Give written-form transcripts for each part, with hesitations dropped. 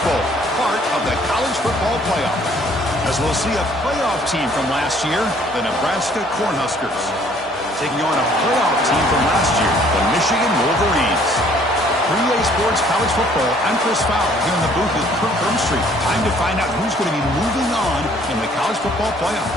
Bowl, part of the college football playoff. As we'll see a playoff team from last year, the Nebraska Cornhuskers, taking on a playoff team from last year, the Michigan Wolverines. 3A Sports College Football, I'm Chris Fowler here in the booth with Kirk Street. Time to find out who's going to be moving on in the college football playoff.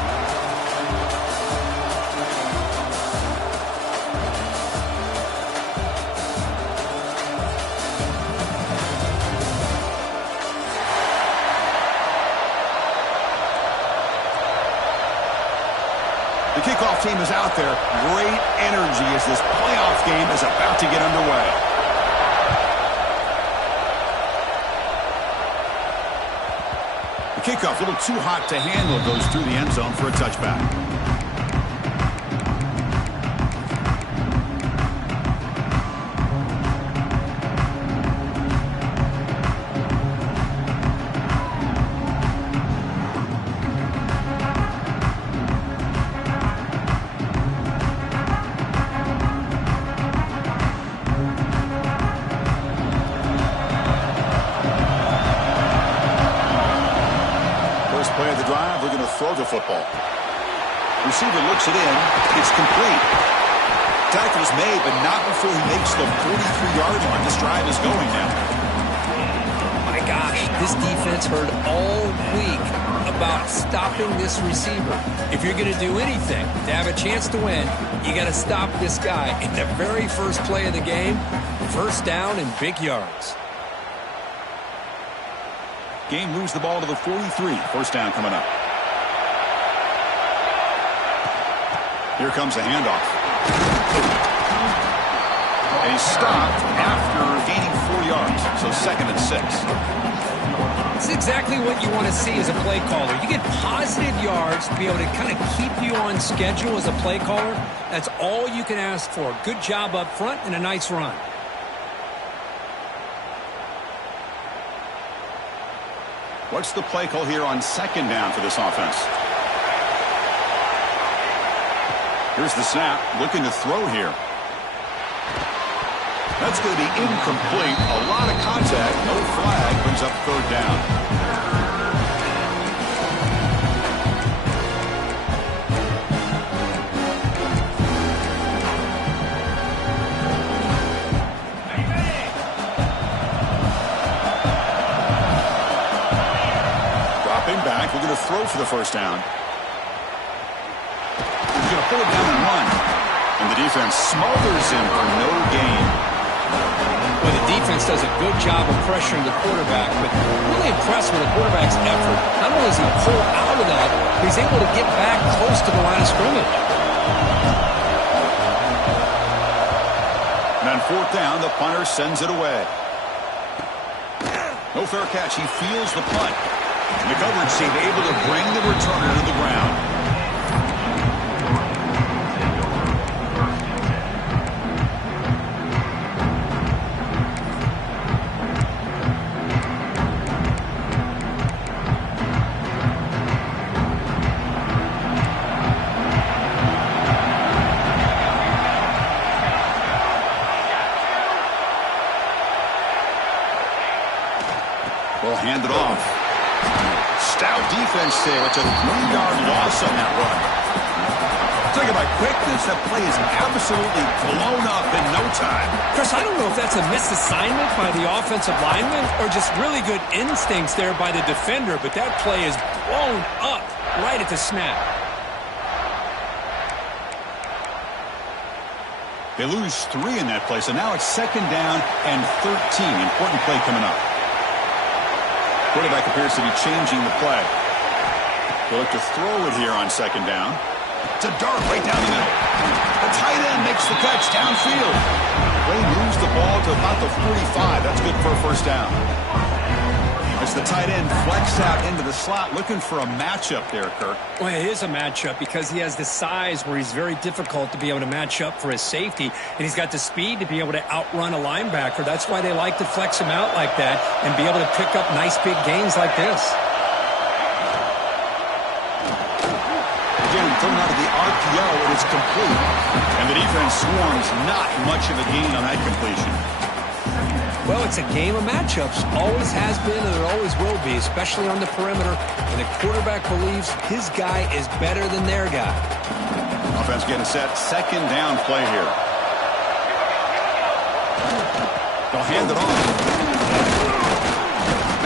The kickoff team is out there. Great energy as this playoff game is about to get underway. The kickoff, a little too hot to handle, goes through the end zone for a touchback. Play of the drive, we're going to throw the football. Receiver looks it in. It's complete. Tackle's made, but not before he makes the 43-yard line. This drive is going now. My gosh, this defense heard all week about stopping this receiver. If you're going to do anything to have a chance to win, you got to stop this guy. In the very first play of the game, first down and big yards. Game moves the ball to the 43. First down coming up. Here comes a handoff. And he's stopped after gaining 4 yards. So 2nd and 6. It's exactly what you want to see as a play caller. You get positive yards to be able to kind of keep you on schedule as a play caller. That's all you can ask for. Good job up front and a nice run. What's the play call here on 2nd down for this offense? Here's the snap. Looking to throw here. That's going to be incomplete. A lot of contact. No flag. Brings up 3rd down. Back. We're going to throw for the first down. He's going to pull it down and run. And the defense smothers him for no gain. Well, the defense does a good job of pressuring the quarterback, but really impressed with the quarterback's effort. Not only does he pull out of that, but he's able to get back close to the line of scrimmage. And on 4th down, the punter sends it away. No fair catch. He feels the punt. And the coverage team able to bring the returner to the ground. Well, hand it off. Stout defense there. It's a 3-yard loss on that run. Talking about quickness, that play is absolutely blown up in no time. Chris, I don't know if that's a misassignment by the offensive lineman or just really good instincts there by the defender, but that play is blown up right at the snap. They lose 3 in that play, so now it's 2nd down and 13. Important play coming up. Quarterback appears to be changing the play. They'll look to throw it here on 2nd down. It's a dart right down the middle. The tight end makes the catch downfield. Play moves the ball to about the 45. That's good for a first down. As the tight end flexed out into the slot, looking for a matchup there, Kirk. Well, it is a matchup because he has the size where he's very difficult to be able to match up for his safety, and he's got the speed to be able to outrun a linebacker. That's why they like to flex him out like that and be able to pick up nice big gains like this. Again, thrown out of the RPO, and it's complete. And the defense swarms not much of a gain on that completion. Well, it's a game of matchups. Always has been and it always will be, especially on the perimeter. And the quarterback believes his guy is better than their guy. Offense getting set. Second down play here. They'll hand it off.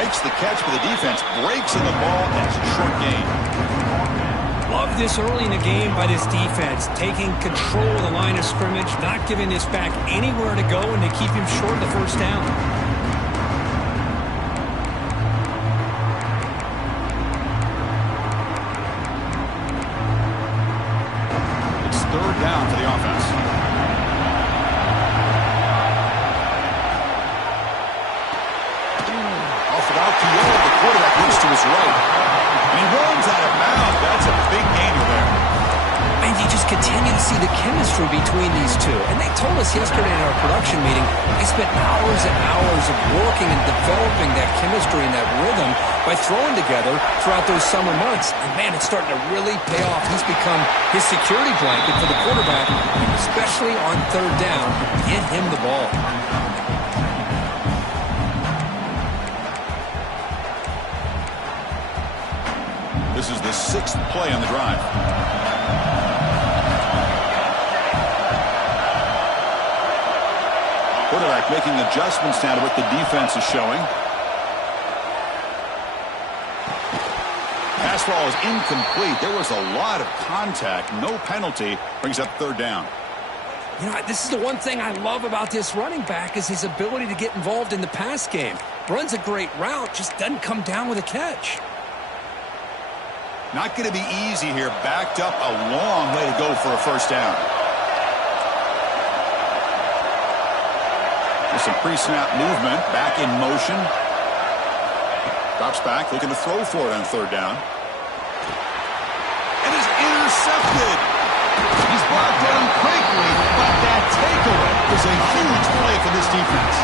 Makes the catch for the defense. Breaks in the ball. That's a short gain. Love this early in the game by this defense. Taking control of the line of scrimmage. Not giving this back anywhere to go, and they keep him short of the first down. It's third down for the offense. Off it out to Yale. The quarterback looks to his right. And he runs out of bounds. That's a big gainer there. And you just continue to see the chemistry between these two. And they told us yesterday in our production meeting, they spent hours and hours of working and developing that chemistry and that rhythm by throwing together throughout those summer months. And, man, it's starting to really pay off. He's become his security blanket for the quarterback, and especially on third down, get him the ball. This is the sixth play on the drive. Quarterback making adjustments now to what the defense is showing. Pass ball is incomplete. There was a lot of contact. No penalty. Brings up third down. You know, this is the one thing I love about this running back is his ability to get involved in the pass game. Runs a great route, just doesn't come down with a catch. Not going to be easy here. Backed up a long way to go for a first down. There's some pre-snap movement. Back in motion. Drops back, looking to throw for it on third down. And is intercepted. He's brought down quickly, but that takeaway is a huge play for this defense.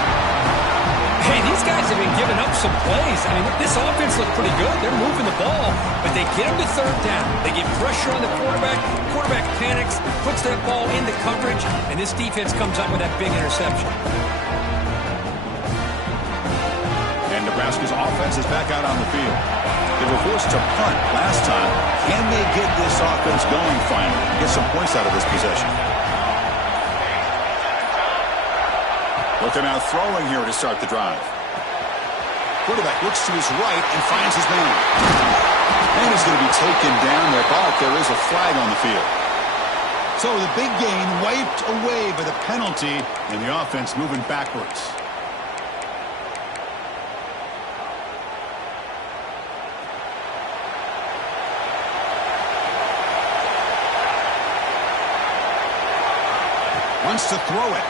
Hey, these guys have been giving up some plays. I mean, this offense looked pretty good. They're moving the ball, but they get him to third down. They get pressure on the quarterback. Quarterback panics, puts that ball into coverage, and this defense comes up with that big interception. And Nebraska's offense is back out on the field. They were forced to punt last time. Can they get this offense going finally? Get some points out of this possession. Looking out throwing here to start the drive. Quarterback looks to his right and finds his man. And he's going to be taken down there, but there is a flag on the field. So the big gain wiped away by the penalty, and the offense moving backwards. Wants to throw it.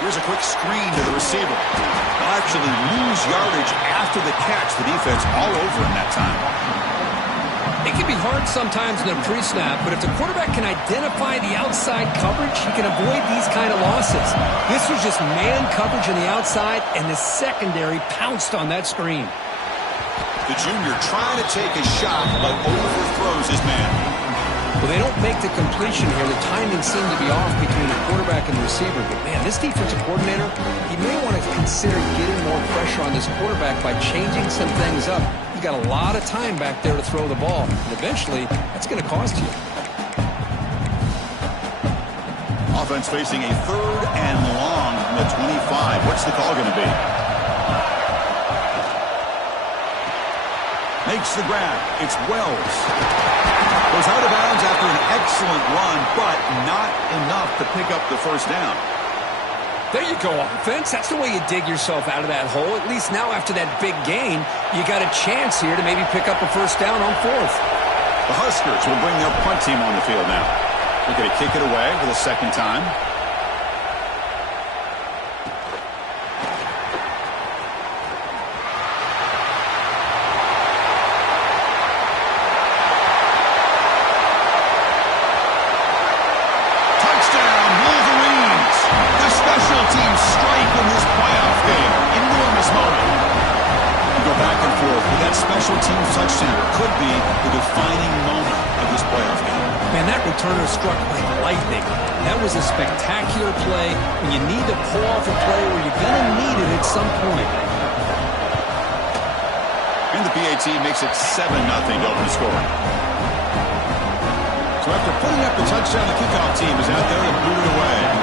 Here's a quick screen to the receiver. They'll actually lose yardage after the catch. The defense all over him that time. It can be hard sometimes in a pre-snap, but if the quarterback can identify the outside coverage, he can avoid these kind of losses. This was just man coverage on the outside, and the secondary pounced on that screen. The junior trying to take a shot, but overthrows his man. Well, they don't make the completion here. The timing seemed to be off between the quarterback and the receiver. But, man, this defensive coordinator, he may want to consider getting more pressure on this quarterback by changing some things up. He's got a lot of time back there to throw the ball. And eventually, that's going to cost you. Offense facing a third and long from the 25. What's the call going to be? Makes the grab. It's Wells. Goes out of bounds after an excellent run, but not enough to pick up the first down. There you go, offense. That's the way you dig yourself out of that hole. At least now after that big gain, you got a chance here to maybe pick up a first down on fourth. The Huskers will bring their punt team on the field now. They're going to kick it away for the second time. Back and forth with That special teams touchdown could be the defining moment of this playoff game. Man, that returner struck like lightning. That was a spectacular play when you need to pull off a play where you're going to need it at some point. And the PAT makes it 7-0 to open the score. So after putting up the touchdown, the kickoff team is out there to boot it away.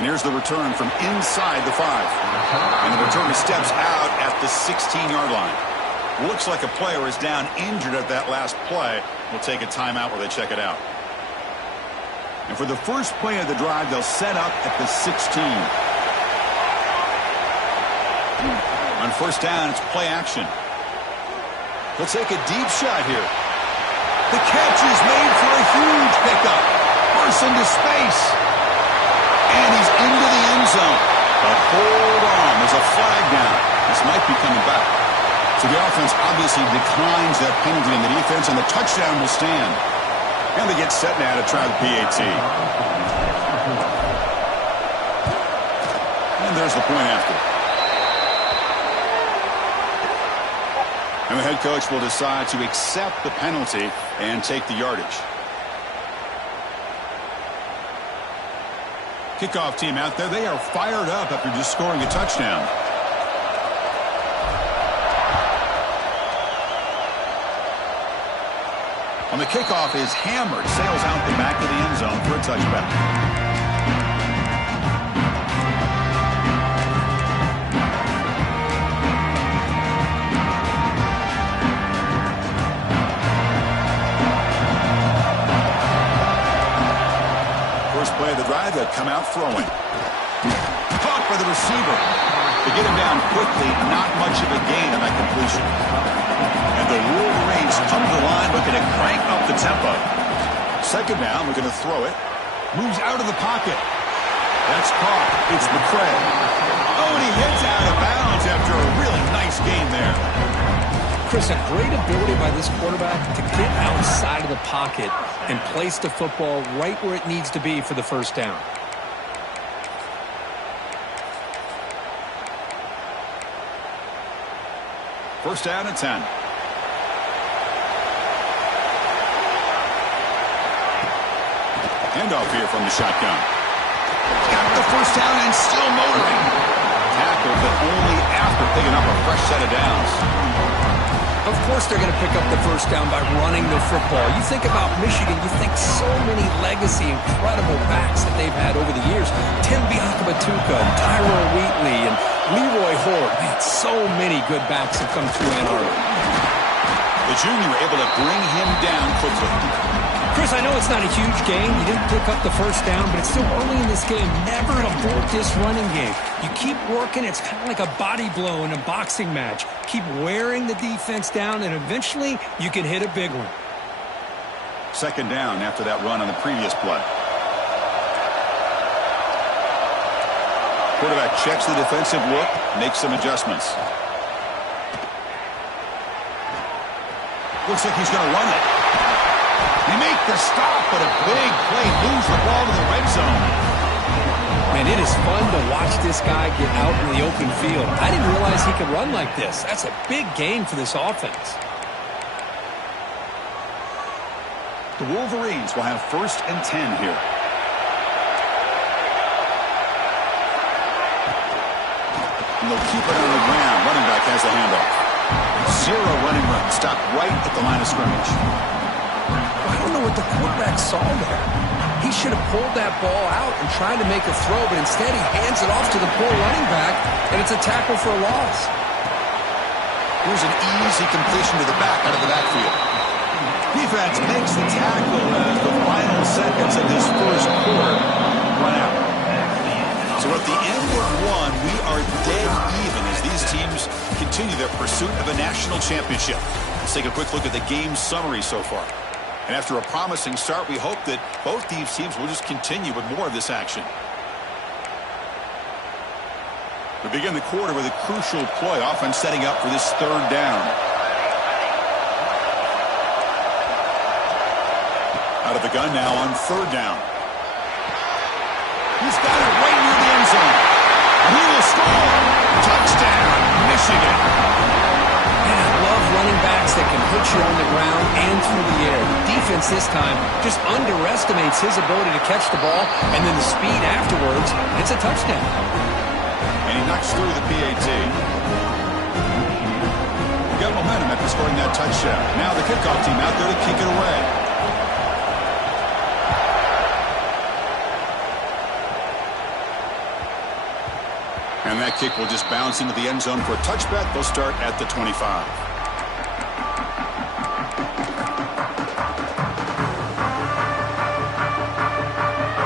And here's the return from inside the 5. And the returner steps out at the 16-yard line. Looks like a player is down injured at that last play. We'll take a timeout while they check it out. And for the first play of the drive, they'll set up at the 16. On first down, it's play action. They'll take a deep shot here. The catch is made for a huge pickup. Bursts into space. And he's into the end zone. But hold on, there's a flag down. This might be coming back. So the offense obviously declines that penalty in the defense, and the touchdown will stand. And they get set now to try the PAT. And there's the point after. And the head coach will decide to accept the penalty and take the yardage. Kickoff team out there, they are fired up after just scoring a touchdown. On the kickoff is hammered, sails out the back of the end zone for a touchback. First play of the drive, they'll come out throwing. Caught by the receiver. To get him down quickly, not much of a gain on that completion. And the Wolverines come to the line looking to crank up the tempo. Second down, looking to throw it. Moves out of the pocket. That's caught. It's McCray. Oh, and he hits out of bounds after a really nice game there. Chris, a great ability by this quarterback to get outside of the pocket and place the football right where it needs to be for the first down. First down and 10. Handoff here from the shotgun. Got the first down and still motoring. Tackle, but only after picking up a fresh set of downs. Of course they're going to pick up the first down by running the football. You think about Michigan, you think so many legacy, incredible backs that they've had over the years. Tim Biakabatuka, Tyrone Wheatley, and Leroy Horde. Man, so many good backs have come through Ann Arbor. The junior able to bring him down quickly. Chris, I know it's not a huge game. You didn't pick up the first down, but it's still early in this game. Never abort this running game. You keep working. It's kind of like a body blow in a boxing match. Keep wearing the defense down, and eventually you can hit a big one. Second down after that run on the previous play. Quarterback checks the defensive look, makes some adjustments. Looks like he's going to run it. They make the stop, but a big play moves the ball to the red zone. Man, it is fun to watch this guy get out in the open field. I didn't realize he could run like this. That's a big gain for this offense. The Wolverines will have first and 10 here. And they'll keep it on the ground. Running back has the handoff. Zero running room. Stopped right at the line of scrimmage. I don't know what the quarterback saw there. He should have pulled that ball out and tried to make a throw, but instead he hands it off to the poor running back, and it's a tackle for a loss. Here's an easy completion to the back out of the backfield. Defense makes the tackle as the final seconds of this first quarter run out. So at the end of one, we are dead even as these teams continue their pursuit of a national championship. Let's take a quick look at the game summary so far. And after a promising start, we hope that both these teams will just continue with more of this action. We begin the quarter with a crucial play, offense setting up for this third down. Out of the gun now on third down. He's got it right near Michigan. Man, I love running backs that can put you on the ground and through the air. Defense this time just underestimates his ability to catch the ball, and then the speed afterwards, it's a touchdown. And he knocks through the PAT. Got momentum after scoring that touchdown. Now the kickoff team out there to kick it away. And that kick will just bounce into the end zone for a touchback. They'll start at the 25.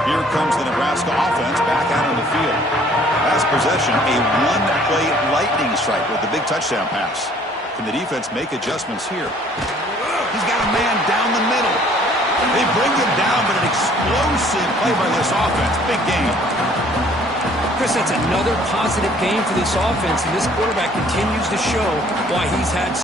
Here comes the Nebraska offense back out on the field. Last possession, a one-play lightning strike with the big touchdown pass. Can the defense make adjustments here? He's got a man down the middle. They bring him down, but an explosive play by this offense. Big game. Chris, that's another positive game for this offense, and this quarterback continues to show why he's had